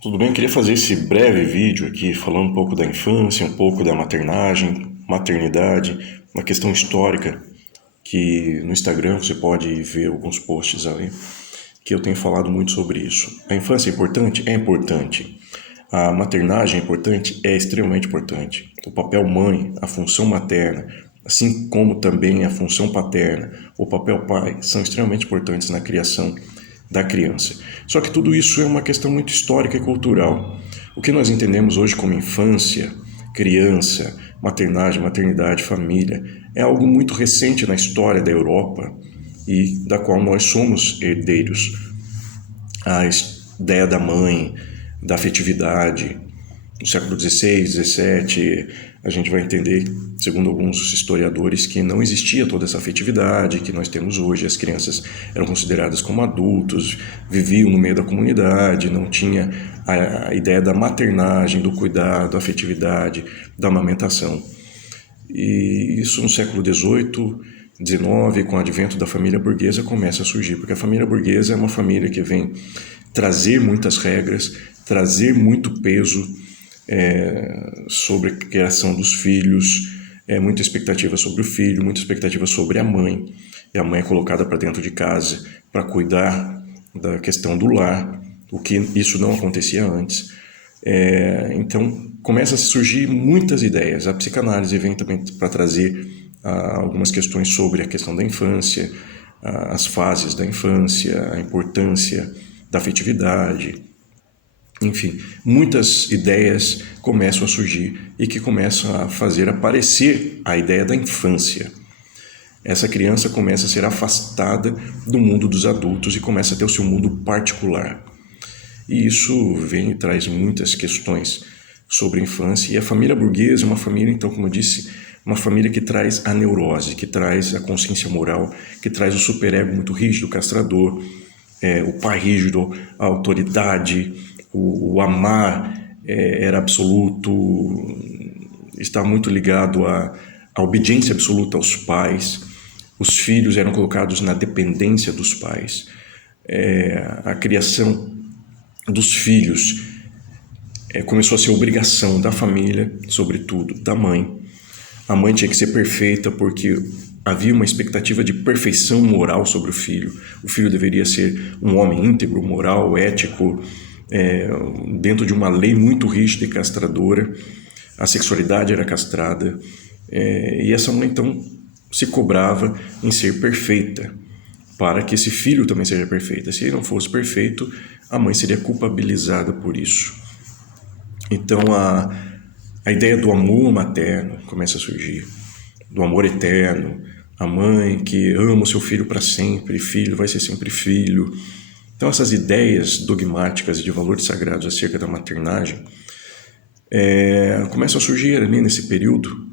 Tudo bem? Queria fazer esse breve vídeo aqui falando um pouco da infância, um pouco da maternagem, maternidade, uma questão histórica que no Instagram você pode ver alguns posts ali que eu tenho falado muito sobre isso. A infância é importante? É importante. A maternagem é importante? É extremamente importante. O papel mãe, a função materna, assim como também a função paterna, o papel pai, são extremamente importantes na criação da criança. Só que tudo isso é uma questão muito histórica e cultural. O que nós entendemos hoje como infância, criança, maternagem, maternidade, família, é algo muito recente na história da Europa e da qual nós somos herdeiros. A ideia da mãe, da afetividade, no século XVI, XVII, a gente vai entender, segundo alguns historiadores, que não existia toda essa afetividade que nós temos hoje. As crianças eram consideradas como adultos, viviam no meio da comunidade, não tinha a ideia da maternagem, do cuidado, da afetividade, da amamentação. E isso no século XVIII, XIX, com o advento da família burguesa, começa a surgir, porque a família burguesa é uma família que vem trazer muitas regras, trazer muito peso sobre a criação dos filhos, muita expectativa sobre o filho, muita expectativa sobre a mãe. E a mãe é colocada para dentro de casa para cuidar da questão do lar, o que isso não acontecia antes. Então começa a surgir muitas ideias. A psicanálise vem também para trazer algumas questões sobre a questão da infância, as fases da infância, a importância da afetividade. Enfim, muitas ideias começam a surgir e que começam a fazer aparecer a ideia da infância. Essa criança começa a ser afastada do mundo dos adultos e começa a ter o seu mundo particular. E isso vem e traz muitas questões sobre a infância. E a família burguesa é uma família, então, como eu disse, uma família que traz a neurose, que traz a consciência moral, que traz o superego muito rígido, castrador, o pai rígido, a autoridade, o amar era absoluto, está muito ligado à obediência absoluta aos pais. Os filhos eram colocados na dependência dos pais. A criação dos filhos começou a ser obrigação da família, sobretudo da mãe. A mãe tinha que ser perfeita porque havia uma expectativa de perfeição moral sobre o filho. O filho deveria ser um homem íntegro, moral, ético, dentro de uma lei muito rígida e castradora. A sexualidade era castrada. E essa mãe, então, se cobrava em ser perfeita, para que esse filho também seja perfeito. Se ele não fosse perfeito, a mãe seria culpabilizada por isso. Então a ideia do amor materno começa a surgir, do amor eterno, a mãe que ama o seu filho para sempre, filho vai ser sempre filho. Então essas ideias dogmáticas e de valores sagrados acerca da maternagem começam a surgir ali nesse período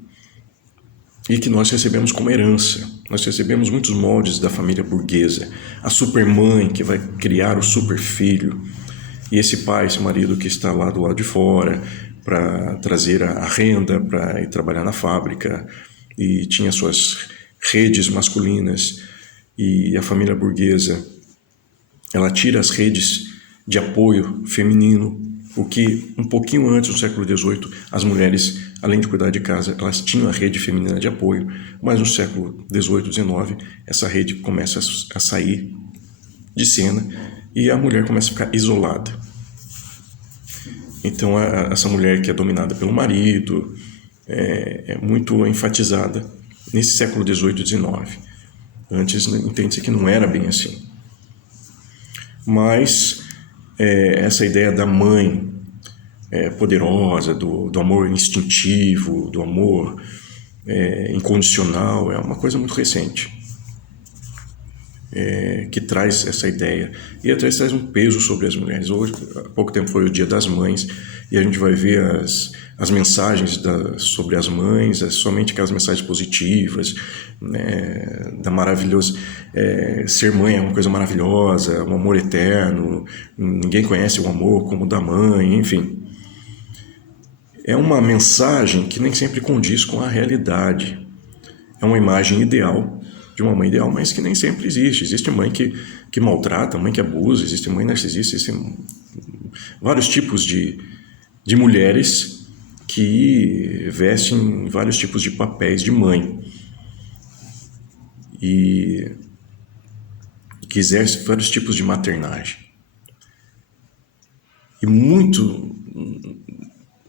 e que nós recebemos como herança. Nós recebemos muitos moldes da família burguesa. A supermãe que vai criar o superfilho, e esse pai, esse marido que está lá do lado de fora para trazer a renda, para ir trabalhar na fábrica, e tinha suas redes masculinas, e a família burguesa ela tira as redes de apoio feminino, o que um pouquinho antes do século XVIII as mulheres, além de cuidar de casa, elas tinham a rede feminina de apoio, mas no século XVIII, XIX, essa rede começa a sair de cena e a mulher começa a ficar isolada. Então essa mulher que é dominada pelo marido é muito enfatizada nesse século XVIII e XIX. Antes entende-se que não era bem assim. Mas essa ideia da mãe poderosa, do amor instintivo, do amor incondicional, é uma coisa muito recente. Que traz essa ideia e até traz um peso sobre as mulheres. Hoje, há pouco tempo foi o Dia das Mães e a gente vai ver as mensagens sobre as mães, somente aquelas mensagens positivas, né, da maravilhosa ser mãe é uma coisa maravilhosa, um amor eterno, ninguém conhece o amor como o da mãe, enfim. É uma mensagem que nem sempre condiz com a realidade. É uma imagem ideal de uma mãe ideal, mas que nem sempre existe. Existe mãe que maltrata, mãe que abusa, existe mãe narcisista, existe vários tipos de mulheres que vestem vários tipos de papéis de mãe e que exercem vários tipos de maternagem. E muito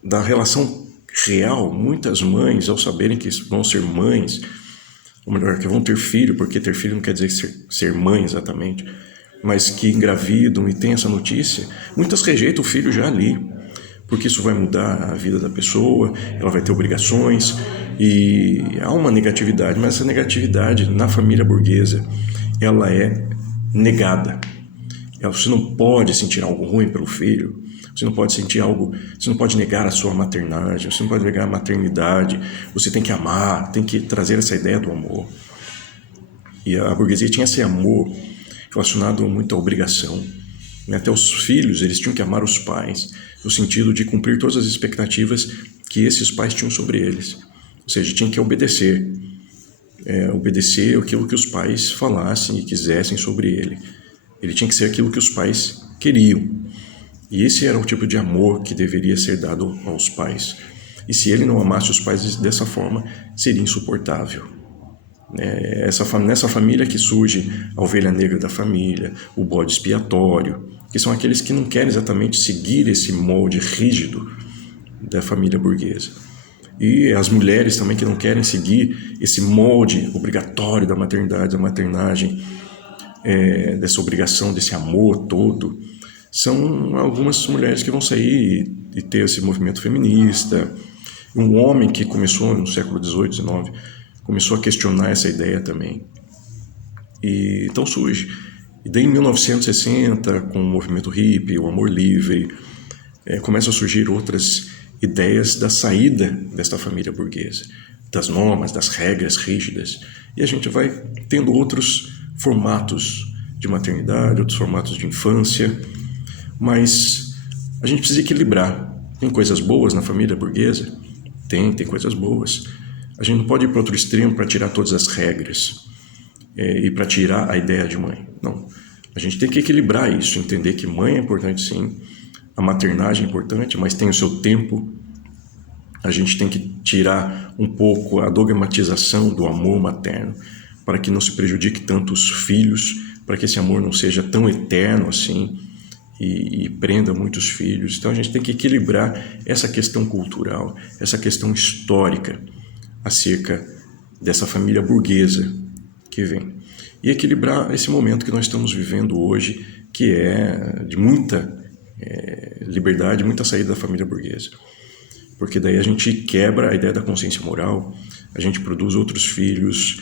da relação real, muitas mães, ao saberem que vão ser mães, ou melhor, que vão ter filho, porque ter filho não quer dizer ser mãe exatamente, mas que engravidam e têm essa notícia, muitas rejeitam o filho já ali, porque isso vai mudar a vida da pessoa, ela vai ter obrigações, e há uma negatividade, mas essa negatividade na família burguesa, ela é negada. Você não pode sentir algo ruim pelo filho, você não pode sentir algo, você não pode negar a sua maternagem, você não pode negar a maternidade, você tem que amar, tem que trazer essa ideia do amor. E a burguesia tinha esse amor relacionado muito à obrigação. Até os filhos, eles tinham que amar os pais, no sentido de cumprir todas as expectativas que esses pais tinham sobre eles. Ou seja, tinham que obedecer. Obedecer aquilo que os pais falassem e quisessem sobre ele. Ele tinha que ser aquilo que os pais queriam. E esse era o tipo de amor que deveria ser dado aos pais. E se ele não amasse os pais dessa forma, seria insuportável. Nessa família que surge a ovelha negra da família, o bode expiatório, que são aqueles que não querem exatamente seguir esse molde rígido da família burguesa. E as mulheres também que não querem seguir esse molde obrigatório da maternidade, da maternagem, dessa obrigação, desse amor todo, são algumas mulheres que vão sair e ter esse movimento feminista. Um homem que começou no século XVIII, XIX, começou a questionar essa ideia também. E então surge. E daí em 1960, com o movimento hippie, o amor livre, começam a surgir outras ideias da saída desta família burguesa, das normas, das regras rígidas. E a gente vai tendo outros formatos de maternidade, outros formatos de infância, mas a gente precisa equilibrar. Tem coisas boas na família burguesa? Tem coisas boas. A gente não pode ir para outro extremo para tirar todas as regras e para tirar a ideia de mãe. Não. A gente tem que equilibrar isso, entender que mãe é importante sim, a maternagem é importante, mas tem o seu tempo. A gente tem que tirar um pouco a dogmatização do amor materno para que não se prejudique tanto os filhos, para que esse amor não seja tão eterno assim e prenda muitos filhos. Então a gente tem que equilibrar essa questão cultural, essa questão histórica acerca dessa família burguesa que vem. E equilibrar esse momento que nós estamos vivendo hoje, que é de muita liberdade, muita saída da família burguesa. Porque daí a gente quebra a ideia da consciência moral, a gente produz outros filhos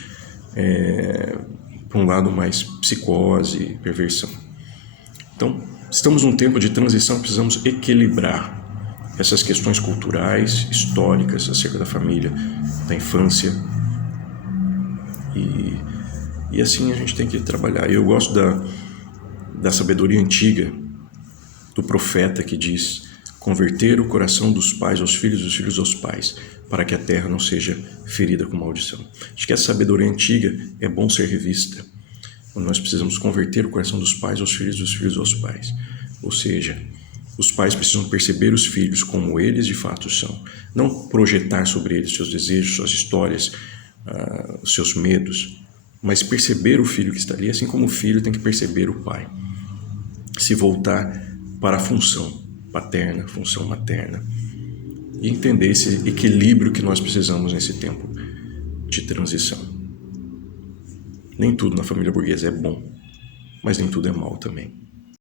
para um lado mais psicose, perversão. Então, estamos num tempo de transição, precisamos equilibrar essas questões culturais, históricas acerca da família, da infância. E assim a gente tem que trabalhar. Eu gosto da sabedoria antiga do profeta que diz: converter o coração dos pais aos filhos, dos filhos aos pais, para que a terra não seja ferida com maldição. Acho que essa sabedoria antiga é bom ser revista. Nós precisamos converter o coração dos pais aos filhos, dos filhos aos pais. Ou seja, os pais precisam perceber os filhos como eles de fato são. Não projetar sobre eles seus desejos, suas histórias, seus medos, mas perceber o filho que está ali, assim como o filho tem que perceber o pai. Se voltar para a função paterna, função materna, e entender esse equilíbrio que nós precisamos nesse tempo de transição. Nem tudo na família burguesa é bom, mas nem tudo é mal também.